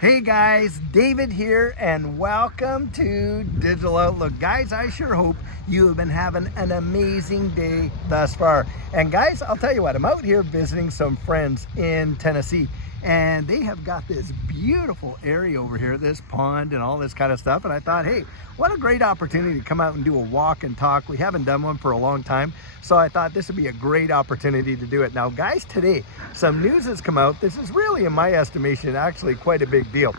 Hey guys, David here and welcome to Digital Outlook. Guys, I sure hope you have been having an amazing day thus far. And guys, I'll tell you what, I'm out here visiting some friends in Tennessee and they have got this beautiful area over here, this pond and all this kind of stuff. And I thought, hey, what a great opportunity to come out and do a walk and talk. We haven't done one for a long time, so I thought this would be a great opportunity to do it. Now guys, today some news has come out. This is really, in my estimation, actually quite a big deal.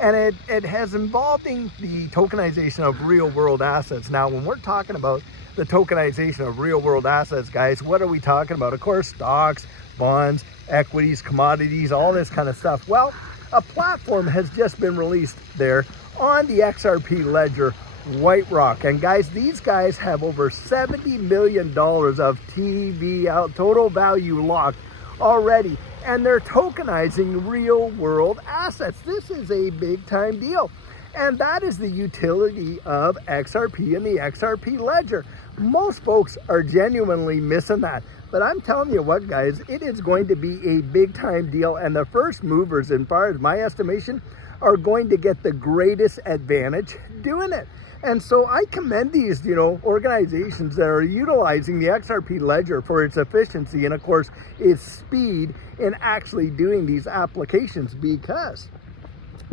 And it has involving the tokenization of real world assets. Now, when we're talking about the tokenization of real world assets, guys, what are we talking about? Of course, stocks, bonds, equities, commodities, all this kind of stuff. Well, a platform has just been released there on the XRP Ledger, White Rock. And guys, these guys have over $70 million of TV total value locked already. And they're tokenizing real world assets. This is a big time deal. And that is the utility of XRP and the XRP Ledger. Most folks are genuinely missing that. But I'm telling you what, guys, it is going to be a big time deal. And the first movers, as far as my estimation, are going to get the greatest advantage doing it. And so I commend these, organizations that are utilizing the XRP Ledger for its efficiency and, of course, its speed in actually doing these applications, because,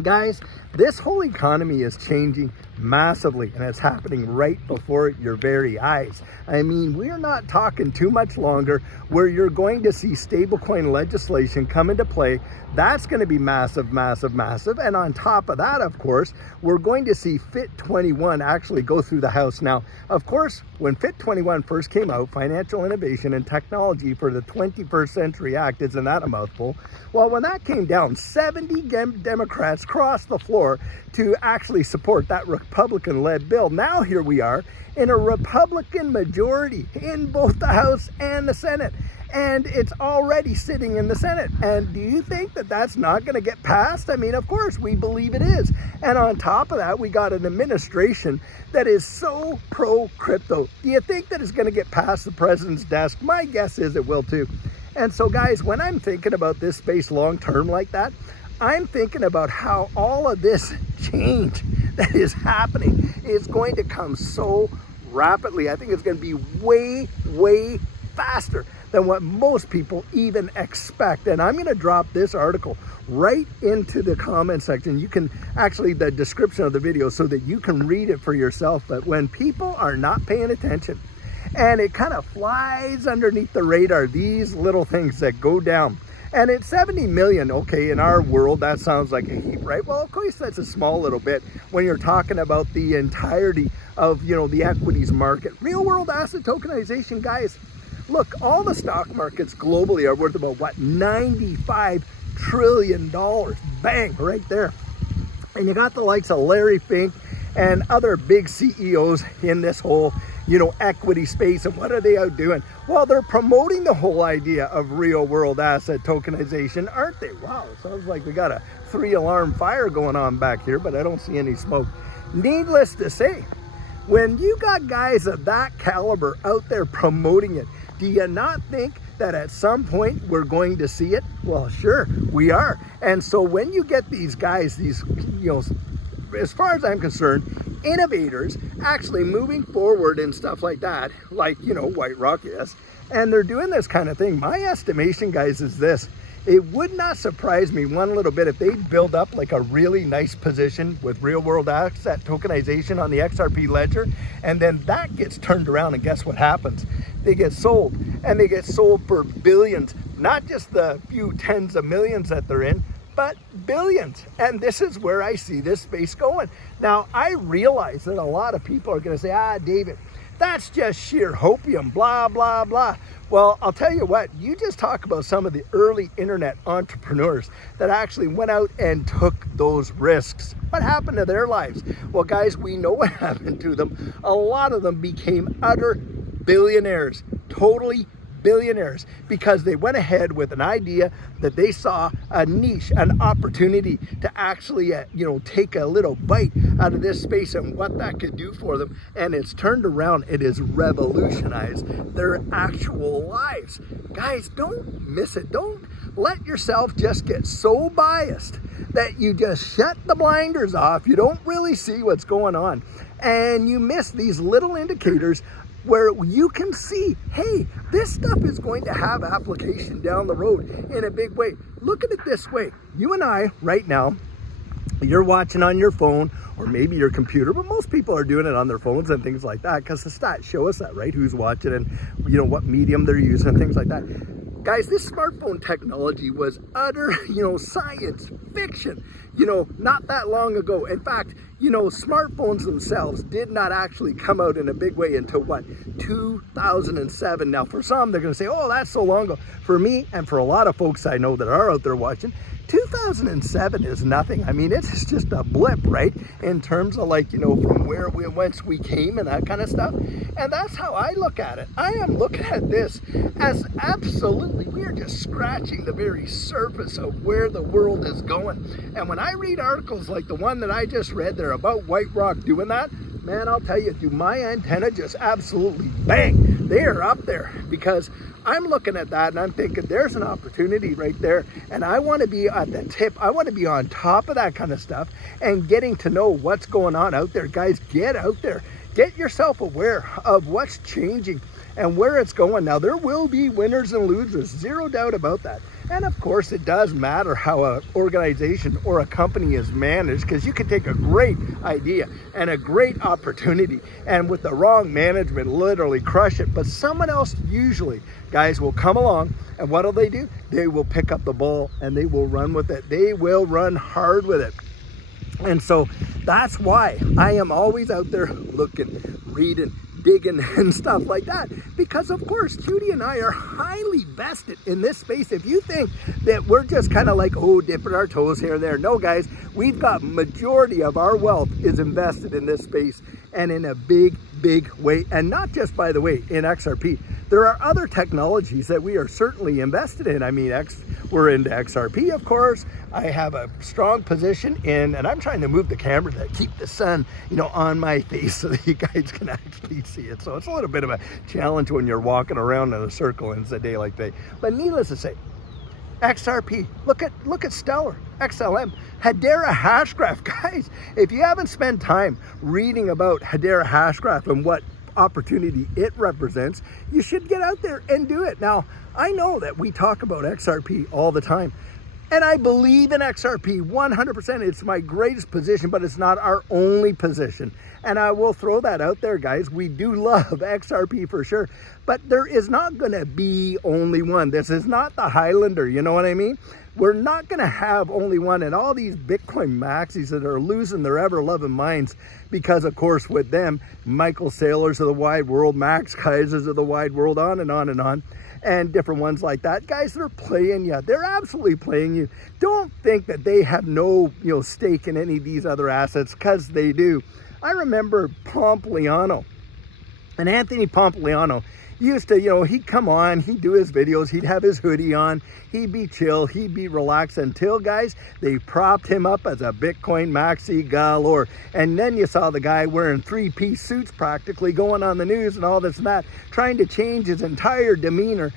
guys, this whole economy is changing massively and it's happening right before your very eyes. I mean, we're not talking too much longer where you're going to see stablecoin legislation come into play. That's going to be massive, massive, massive. And on top of that, of course, we're going to see FIT 21 actually go through the House. Now, of course, when FIT 21 first came out, Financial Innovation and Technology for the 21st Century Act, isn't that a mouthful? Well, when that came down, 70 Democrats crossed the floor to actually support that Republican-led bill. Now here we are in a Republican majority in both the House and the Senate. And it's already sitting in the Senate. And do you think that that's not going to get passed? I mean, of course, we believe it is. And on top of that, we got an administration that is so pro-crypto. Do you think that it's going to get past the president's desk? My guess is it will too. And so, guys, when I'm thinking about this space long-term like that, I'm thinking about how all of this change that is happening is going to come so rapidly. I think it's going to be way, way faster than what most people even expect. And I'm going to drop this article right into the comment section. You can actually, the description of the video, so that you can read it for yourself. But when people are not paying attention and it kind of flies underneath the radar, these little things that go down. And it's 70 million, okay, in our world, that sounds like a heap, right? Well, of course, that's a small little bit when you're talking about the entirety of, the equities market. Real world asset tokenization, guys, look, all the stock markets globally are worth about, what, $95 trillion. Bang, right there. And you got the likes of Larry Fink and other big CEOs in this whole equity space. And what are they out doing? Well, they're promoting the whole idea of real world asset tokenization, aren't they? Wow, it sounds like we got a 3-alarm fire going on back here, but I don't see any smoke. Needless to say, when you got guys of that caliber out there promoting it, do you not think that at some point we're going to see it? Well, sure, we are. And so when you get these guys, these, as far as I'm concerned, innovators actually moving forward and stuff like that, like, White Rock is, and they're doing this kind of thing. My estimation, guys, is this. It would not surprise me one little bit if they build up like a really nice position with real world asset tokenization on the XRP Ledger, and then that gets turned around, and guess what happens? They get sold, and they get sold for billions, not just the few tens of millions that they're in, but billions. And this is where I see this space going. Now, I realize that a lot of people are going to say, David, that's just sheer hopium, blah, blah, blah. Well, I'll tell you what, you just talk about some of the early internet entrepreneurs that actually went out and took those risks. What happened to their lives? Well, guys, we know what happened to them. A lot of them became utter billionaires, totally billionaires, because they went ahead with an idea that they saw a niche, an opportunity to actually, take a little bite out of this space and what that could do for them. And it's turned around. It has revolutionized their actual lives. Guys, don't miss it. Don't let yourself just get so biased that you just shut the blinders off. You don't really see what's going on, and you miss these little indicators where you can see, hey, this stuff is going to have application down the road in a big way. Look at it this way. You and I right now, you're watching on your phone or maybe your computer, but most people are doing it on their phones and things like that, because the stats show us that, right? Who's watching and what medium they're using and things like that. Guys, this smartphone technology was utter, science fiction, not that long ago. In fact, smartphones themselves did not actually come out in a big way until 2007. Now, for some, they're going to say, oh, that's so long ago. For me, and for a lot of folks I know that are out there watching, 2007 is nothing. I mean, it's just a blip, right? In terms of from whence we came and that kind of stuff. And that's how I look at it. I am looking at this as absolutely, we are just scratching the very surface of where the world is going. And when I read articles like the one that I just read there about White Rock doing that, man, I'll tell you, do my antenna just absolutely bang. They are up there, because I'm looking at that and I'm thinking there's an opportunity right there, and I want to be at the tip. I want to be on top of that kind of stuff and getting to know what's going on out there. Guys, get out there, get yourself aware of what's changing and where it's going. Now, there will be winners and losers, zero doubt about that. And of course, it does matter how an organization or a company is managed, because you can take a great idea and a great opportunity and with the wrong management literally crush it. But someone else usually, guys, will come along, and what do? They will pick up the ball and they will run with it. They will run hard with it. And so that's why I am always out there looking, reading, digging and stuff like that, because of course Judy and I are highly vested in this space. If you think that we're just kind of dipping our toes here and there, no guys, we've got majority of our wealth is invested in this space, and in a big way. And not just, by the way, in XRP. There are other technologies that we are certainly invested in. I mean, we're into XRP, of course. I have a strong position in, and I'm trying to move the camera to keep the sun, on my face so that you guys can actually see it. So it's a little bit of a challenge when you're walking around in a circle and it's a day like today. But needless to say, XRP, look at Stellar, XLM, Hedera Hashgraph. Guys, if you haven't spent time reading about Hedera Hashgraph and what opportunity it represents, you should get out there and do it. Now, I know that we talk about XRP all the time, and I believe in XRP 100%. It's my greatest position, but it's not our only position. And I will throw that out there, guys. We do love XRP for sure, but there is not going to be only one. This is not the Highlander, you know what I mean? We're not going to have only one. And all these Bitcoin maxis that are losing their ever-loving minds because, of course, with them, Michael Saylors of the wide world, Max Kaisers of the wide world, on and on and on, and different ones like that. Guys, they're playing you. They're absolutely playing you. Don't think that they have no stake in any of these other assets, because they do. I remember Pompliano, and Anthony Pompliano used to, he'd come on, he'd do his videos, he'd have his hoodie on, he'd be chill, he'd be relaxed, until, guys, they propped him up as a Bitcoin maxi galore. And then you saw the guy wearing three-piece suits practically, going on the news and all this and that, trying to change his entire demeanor,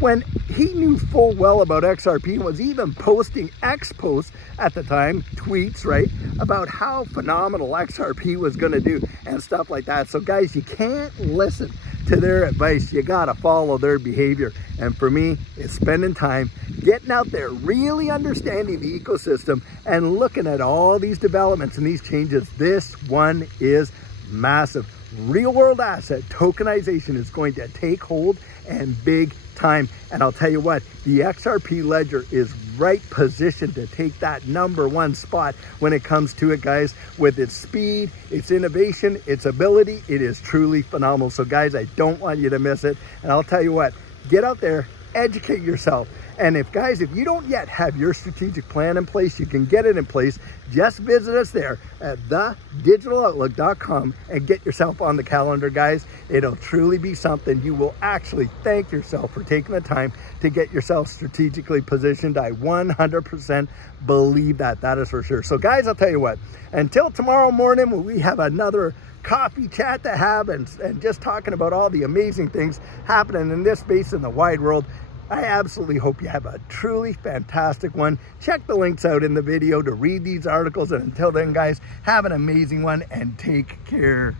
when he knew full well about XRP, and was even posting X posts at the time, tweets, right, about how phenomenal XRP was going to do and stuff like that. So guys, you can't listen to their advice. You got to follow their behavior. And for me, it's spending time getting out there, really understanding the ecosystem and looking at all these developments and these changes. This one is massive. Real world asset tokenization is going to take hold, and big time. And I'll tell you what, the XRP Ledger is right positioned to take that #1 spot when it comes to it, guys. With its speed, its innovation, its ability, it is truly phenomenal. So guys, I don't want you to miss it. And I'll tell you what, get out there, educate yourself. And if you don't yet have your strategic plan in place, you can get it in place. Just visit us there at thedigital.outlook.com and get yourself on the calendar, guys. It'll truly be something. You will actually thank yourself for taking the time to get yourself strategically positioned. I 100% believe that. That is for sure. So guys, I'll tell you what, until tomorrow morning when we have another coffee chat to have and just talking about all the amazing things happening in this space in the wide world, I absolutely hope you have a truly fantastic one. Check the links out in the video to read these articles. And until then, guys, have an amazing one and take care.